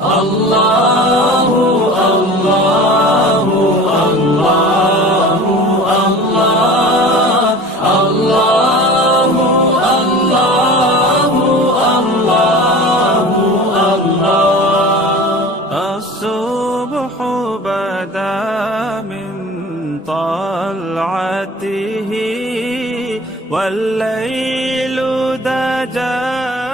الله الله الله الله الله الله الله الله. الصبح بدا من طلعته والليل دجى